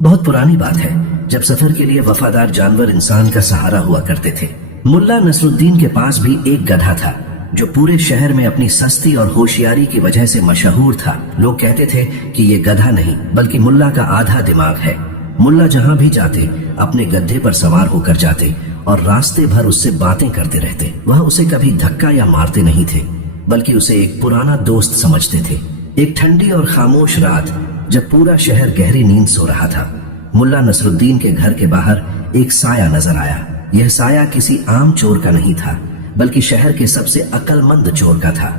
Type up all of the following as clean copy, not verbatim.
बहुत पुरानी बात है, जब सफर के लिए वफादार जानवर इंसान का सहारा हुआ करते थे। मुल्ला नसरुद्दीन के पास भी एक गधा था जो पूरे शहर में अपनी सस्ती और होशियारी की वजह से मशहूर था। लोग कहते थे कि ये गधा नहीं बल्कि मुल्ला का आधा दिमाग है। मुल्ला जहाँ भी जाते अपने गधे पर सवार होकर जाते और रास्ते भर उससे बातें करते रहते। वह उसे कभी धक्का या मारते नहीं थे बल्कि उसे एक पुराना दोस्त समझते थे। एक ठंडी और खामोश रात जब पूरा शहर गहरी नींद सो रहा था, मुल्ला नसरुद्दीन के घर के बाहर एक साया नजर आया। यह साया किसी आम चोर का नहीं था बल्कि शहर के सबसे अक्लमंद चोर का था,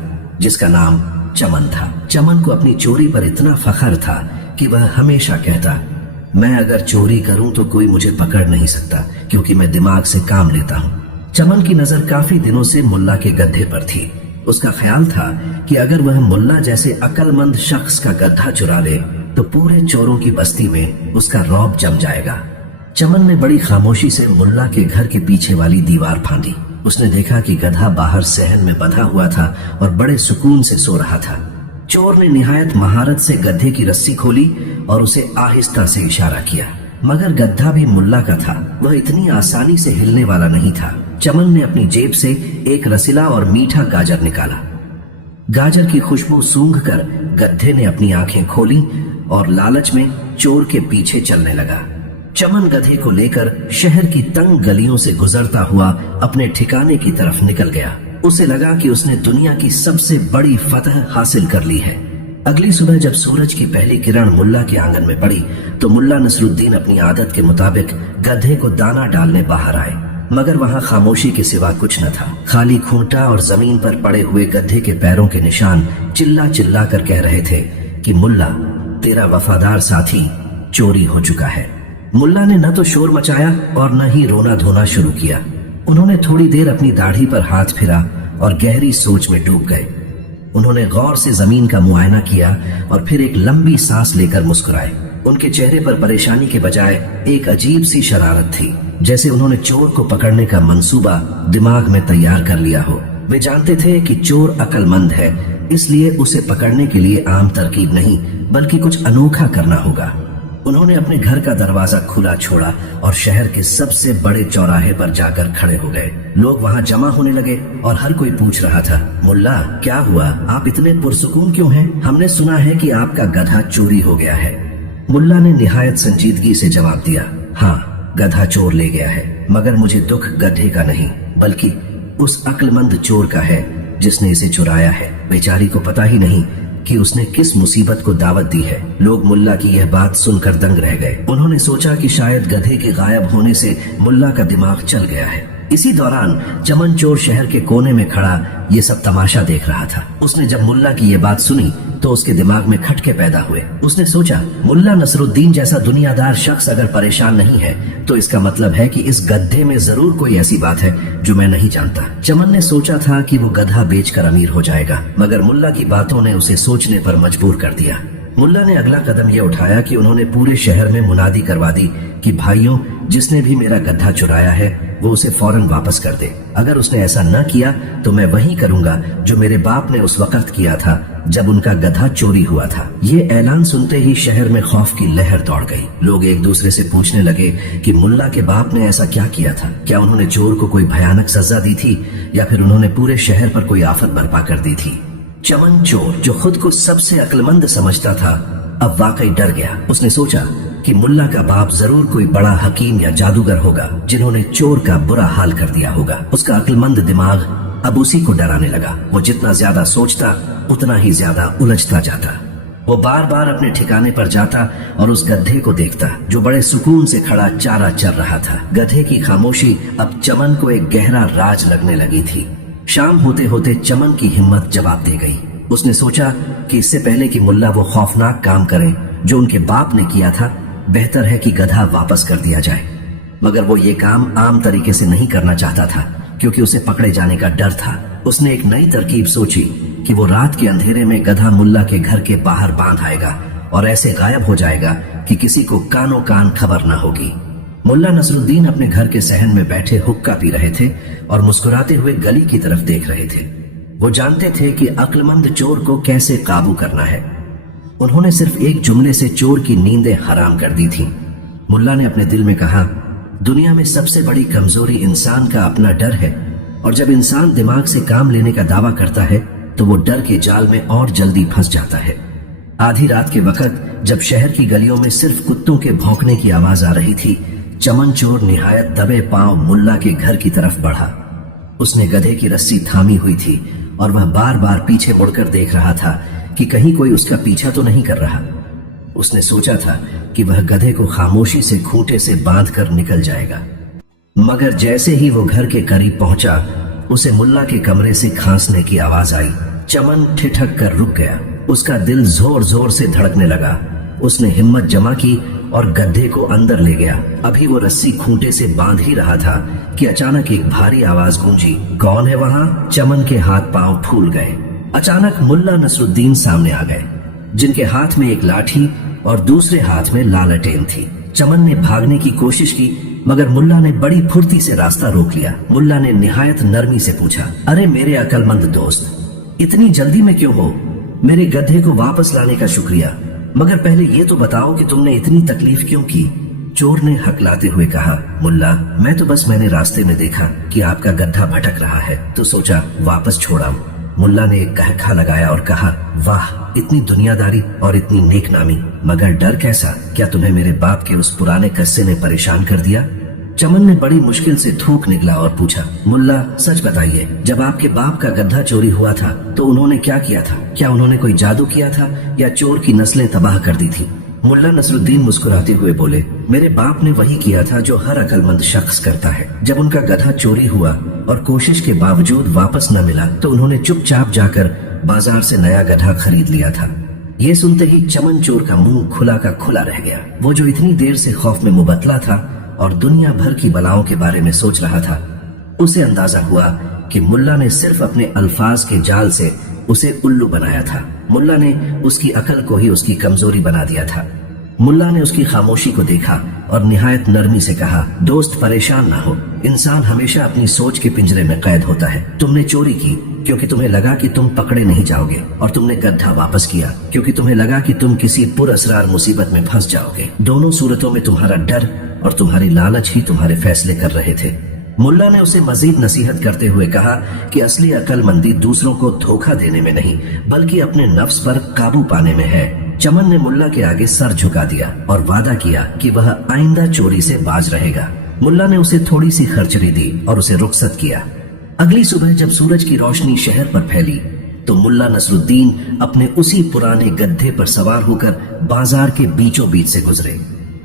जिसका नाम चमन था। चमन को अपनी चोरी पर इतना फख्र था कि वह हमेशा कहता, मैं अगर चोरी करूं तो कोई मुझे पकड़ नहीं सकता क्योंकि मैं दिमाग से काम लेता हूं। चमन की नजर काफी दिनों से मुल्ला के गधे पर थी। उसका ख्याल था कि अगर वह मुल्ला जैसे अक्लमंद शख्स का गधा चुरा ले तो पूरे चोरों की बस्ती में उसका रौब जम जाएगा। चमन ने बड़ी खामोशी से मुल्ला के घर के पीछे वाली दीवार फांदी। उसने देखा कि गधा बाहर सहन में बंधा हुआ था और बड़े सुकून से सो रहा था। चोर ने निहायत महारत से गधे की रस्सी खोली और उसे आहिस्ता से इशारा किया, मगर गधा भी मुल्ला का था। वह इतनी आसानी से हिलने वाला नहीं था। चमन ने अपनी जेब से एक रसीला और मीठा गाजर निकाला। गाजर की खुशबू सूंघकर गधे ने अपनी आंखें खोली और लालच में चोर के पीछे चलने लगा। चमन गधे को लेकर शहर की तंग गलियों से गुजरता हुआ अपने ठिकाने की तरफ निकल गया। उसे लगा कि उसने दुनिया की सबसे बड़ी फतह हासिल कर ली है। अगली सुबह जब सूरज की पहली किरण मुल्ला के आंगन में पड़ी तो मुल्ला नसरुद्दीन अपनी आदत के मुताबिक गधे को दाना डालने बाहर आए, मगर वहां खामोशी के सिवा कुछ न था। खाली खूंटा और जमीन पर पड़े हुए गधे के पैरों के निशान चिल्ला चिल्ला कर कह रहे थे कि मुल्ला, तेरा वफादार साथी चोरी हो चुका है। मुल्ला ने न तो शोर मचाया और न ही रोना धोना शुरू किया। उन्होंने थोड़ी देर अपनी दाढ़ी पर हाथ फिरा और गहरी सोच में डूब गए। उन्होंने गौर से जमीन का मुआयना किया और फिर एक लंबी सांस लेकर मुस्कुराए। उनके चेहरे पर परेशानी के बजाय एक अजीब सी शरारत थी, जैसे उन्होंने चोर को पकड़ने का मंसूबा दिमाग में तैयार कर लिया हो। वे जानते थे कि चोर अक्लमंद है, इसलिए उसे पकड़ने के लिए आम तरकीब नहीं बल्कि कुछ अनोखा करना होगा। उन्होंने अपने घर का दरवाजा खुला छोड़ा और शहर के सबसे बड़े चौराहे पर जाकर खड़े हो गए। लोग वहां जमा होने लगे और हर कोई पूछ रहा था, मुल्ला क्या हुआ, आप इतने पुरसुकून क्यों हैं? हमने सुना है कि आपका गधा चोरी हो गया है। मुल्ला ने निहायत संजीदगी से जवाब दिया, हाँ, गधा चोर ले गया है, मगर मुझे दुख गधे का नहीं बल्कि उस अक्लमंद चोर का है जिसने इसे चुराया है। बेचारी को पता ही नहीं कि उसने किस मुसीबत को दावत दी है। लोग मुल्ला की यह बात सुनकर दंग रह गए। उन्होंने सोचा कि शायद गधे के गायब होने से मुल्ला का दिमाग चल गया है। इसी दौरान चमन चोर शहर के कोने में खड़ा ये सब तमाशा देख रहा था। उसने जब मुल्ला की ये बात सुनी तो उसके दिमाग में खटके पैदा हुए। उसने सोचा, मुल्ला नसरुद्दीन जैसा दुनियादार शख्स अगर परेशान नहीं है तो इसका मतलब है कि इस गधे में जरूर कोई ऐसी बात है जो मैं नहीं जानता। चमन ने सोचा था कि वो गधा बेचकर अमीर हो जाएगा, मगर मुल्ला की बातों ने उसे सोचने पर मजबूर कर दिया। मुल्ला ने अगला कदम यह उठाया कि उन्होंने पूरे शहर में मुनादी करवा दी कि भाइयों, जिसने भी मेरा गधा चुराया है वो उसे फौरन वापस कर दे। अगर उसने ऐसा न किया तो मैं वही करूंगा जो मेरे बाप ने उस वक्त किया था जब उनका गधा चोरी हुआ था। ये ऐलान सुनते ही शहर में खौफ की लहर दौड़ गई। लोग एक दूसरे से पूछने लगे कि मुल्ला के बाप ने ऐसा क्या किया था। क्या उन्होंने चोर को कोई भयानक सजा दी थी या फिर उन्होंने पूरे शहर पर कोई आफत बर्पा कर दी थी। चमन चोर, जो खुद को सबसे अक्लमंद समझता था, अब वाकई डर गया। उसने सोचा कि मुल्ला का बाप जरूर कोई बड़ा हकीम या जादूगर होगा जिन्होंने चोर का बुरा हाल कर दिया होगा। उसका अक्लमंद दिमाग अब उसी को डराने लगा। वो जितना ज्यादा सोचता उतना ही ज्यादा उलझता जाता। वो बार बार अपने ठिकाने पर जाता और उस गधे को देखता जो बड़े सुकून से खड़ा चारा चर रहा था। गधे की खामोशी अब चमन को एक गहरा राज लगने लगी थी। शाम होते होते चमन की हिम्मत जवाब दे गई। उसने सोचा कि इससे पहले कि मुल्ला वो खौफनाक काम करे जो उनके बाप ने किया था, बेहतर है कि गधा वापस कर दिया जाए। मगर वो ये काम आम तरीके से नहीं करना चाहता था क्योंकि उसे पकड़े जाने का डर था। उसने एक नई तरकीब सोची कि वो रात के अंधेरे में गधा मुल्ला के घर के बाहर बांध आएगा और ऐसे गायब हो जाएगा कि किसी को कानो कान खबर न होगी। मुल्ला नसरुद्दीन अपने घर के सहन में बैठे हुक्का पी रहे थे और मुस्कुराते हुए गली की तरफ देख रहे थे। वो जानते थे कि अक्लमंद चोर को कैसे काबू करना है। उन्होंने सिर्फ एक जुमले से चोर की नींदें हराम कर दी थीं। मुल्ला ने अपने दिल में कहा, दुनिया में सबसे बड़ी कमजोरी इंसान का अपना डर है, और जब इंसान दिमाग से काम लेने का दावा करता है तो वो डर के जाल में और जल्दी फंस जाता है। आधी रात के वक्त जब शहर की गलियों में सिर्फ कुत्तों के भौंकने की आवाज आ रही थी, चमन चोर निहायत दबे पांव मुल्ला के घर की तरफ बढ़ा। उसने गधे की रस्सी थामी हुई थी और वह बार बार पीछे मुड़कर देख रहा था कि कहीं कोई उसका पीछा तो नहीं कर रहा। उसने सोचा था कि वह गधे को खामोशी से खूंटे से बांधकर निकल जाएगा, मगर जैसे ही वो घर के करीब पहुंचा, उसे मुल्ला के कमरे से खांसने की आवाज आई। चमन ठिठक कर रुक गया। उसका दिल जोर जोर से धड़कने लगा। उसने हिम्मत जमा की और गड्ढे को अंदर ले गया। अभी वो रस्सी खूंटे से बांध ही रहा था कि अचानक एक भारी आवाज गूंजी, कौन है वहां? चमन के हाथ पांव फूल गए। अचानक मुल्ला नसरुद्दीन सामने आ गए, जिनके हाथ में एक लाठी और दूसरे हाथ में लालटेन थी। चमन ने भागने की कोशिश की, मगर मुल्ला ने बड़ी फुर्ती से रास्ता रोक लिया। मुल्ला ने निहायत नरमी से पूछा, अरे मेरे अक्लमंद दोस्त, इतनी जल्दी में क्यों हो? मेरे गधे को वापस लाने का शुक्रिया, मगर पहले ये तो बताओ कि तुमने इतनी तकलीफ क्यों की? चोर ने हकलाते हुए कहा, मुल्ला, मैंने रास्ते में देखा कि आपका गड्ढा भटक रहा है तो सोचा वापस छोड़ाऊं। मुल्ला ने एक कहखा लगाया और कहा, वाह, इतनी दुनियादारी और इतनी नेकनामी, मगर डर कैसा? क्या तुम्हें मेरे बाप के उस पुराने कस्से ने परेशान कर दिया? चमन ने बड़ी मुश्किल से थूक निकला और पूछा, मुल्ला सच बताइए, जब आपके बाप का गड्ढा चोरी हुआ था तो उन्होंने क्या किया था? क्या उन्होंने कोई जादू किया था या चोर की नस्लें तबाह कर दी थी? मुल्ला नसरुद्दीन मुस्कुराते हुए बोले, मेरे बाप ने वही किया था जो हर अक्लमंद शख्स करता है। जब उनका गधा चोरी हुआ और कोशिश के बावजूद वापस न मिला तो उन्होंने चुपचाप जाकर बाजार से नया गधा खरीद लिया था। ये सुनते ही चमन चोर का मुंह खुला का खुला रह गया। वो जो इतनी देर से खौफ में मुबतला था और दुनिया भर की बलाओं के बारे में सोच रहा था, उसे अंदाजा हुआ कि मुल्ला ने सिर्फ अपने अल्फाज के जाल से उसे उल्लू बनाया था। मुल्ला ने उसकी अकल को ही उसकी कमजोरी बना दिया था। मुल्ला ने उसकी खामोशी को देखा और निहायत नरमी से कहा, दोस्त परेशान ना हो, इंसान हमेशा अपनी सोच के पिंजरे में कैद होता है। तुमने चोरी की क्योंकि तुम्हें लगा कि तुम पकड़े नहीं जाओगे, और तुमने गड्ढा वापस किया क्योंकि तुम्हें लगा कि तुम किसी पुरअसरार मुसीबत में फंस जाओगे। दोनों सूरतों में तुम्हारा डर और तुम्हारी लालच ही तुम्हारे फैसले कर रहे थे। मुल्ला ने उसे मजीद नसीहत करते हुए कहा कि असली अक्लमंदी दूसरों को धोखा देने में नहीं, बल्कि अपने नफ्स पर काबू पाने में है। चमन ने मुल्ला के आगे सर झुका दिया और वादा किया कि वह आइंदा चोरी से बाज रहेगा। मुल्ला ने उसे थोड़ी सी खर्चरी दी और उसे रुखसत किया। अगली सुबह जब सूरज की रोशनी शहर पर फैली तो मुल्ला नसरुद्दीन अपने उसी पुराने गड्ढे पर सवार होकर बाजार के बीचों बीच से गुजरे।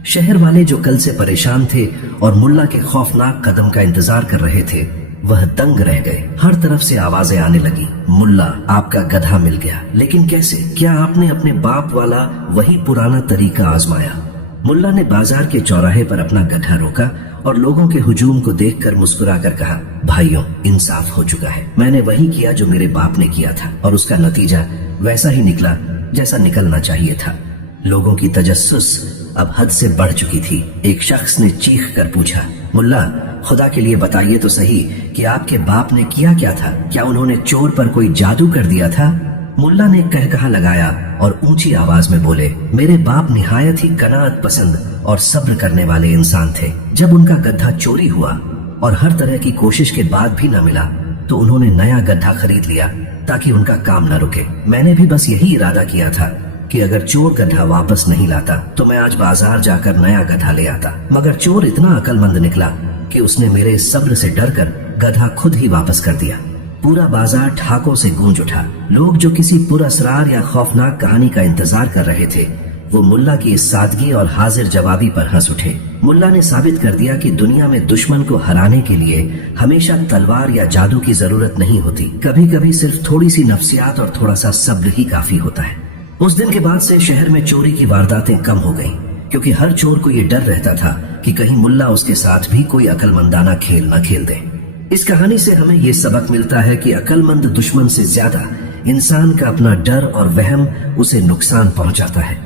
शहर वाले जो कल से परेशान थे और मुल्ला के खौफनाक कदम का इंतजार कर रहे थे, वह दंग रह गए। हर तरफ से आवाजें आने लगी, मुल्ला, आपका गधा मिल गया। लेकिन कैसे? क्या आपने अपने बाप वाला वही पुराना तरीका आजमाया? मुल्ला ने बाजार के चौराहे पर अपना गधा रोका और लोगों के हुजूम को देखकर मुस्कुराकर कहा, भाइयों, इंसाफ हो चुका है। मैंने वही किया जो मेरे बाप ने किया था और उसका नतीजा वैसा ही निकला जैसा निकलना चाहिए था। लोगों की तजस्सुस अब हद से बढ़ चुकी थी। एक शख्स ने चीख कर पूछा, मुल्ला, खुदा के लिए बताइए तो सही कि आपके बाप ने किया क्या था? क्या उन्होंने चोर पर कोई जादू कर दिया था? मुल्ला ने कहकहा लगाया और ऊंची आवाज में बोले, मेरे बाप निहायत ही कनाअत पसंद और सब्र करने वाले इंसान थे। जब उनका गड्ढा चोरी हुआ और हर तरह की कोशिश के बाद भी न मिला तो उन्होंने नया गड्ढा खरीद लिया ताकि उनका काम न रुके। मैंने भी बस यही इरादा किया था कि अगर चोर गधा वापस नहीं लाता तो मैं आज बाजार जाकर नया गधा ले आता, मगर चोर इतना अक्लमंद निकला कि उसने मेरे सब्र से डरकर गधा खुद ही वापस कर दिया। पूरा बाजार ठाकों से गूंज उठा। लोग जो किसी पुरअसरार या खौफनाक कहानी का इंतजार कर रहे थे, वो मुल्ला की इस सादगी और हाजिर जवाबी पर हंस उठे। मुल्ला ने साबित कर दिया कि दुनिया में दुश्मन को हराने के लिए हमेशा तलवार या जादू की जरूरत नहीं होती। कभी कभी सिर्फ थोड़ी सी नफ्सियात और थोड़ा सा सब्र ही काफी होता है। उस दिन के बाद से शहर में चोरी की वारदातें कम हो गईं, क्योंकि हर चोर को ये डर रहता था कि कहीं मुल्ला उसके साथ भी कोई अकलमंदाना खेल न खेल दे। इस कहानी से हमें ये सबक मिलता है कि अकलमंद दुश्मन से ज्यादा इंसान का अपना डर और वहम उसे नुकसान पहुंचाता है।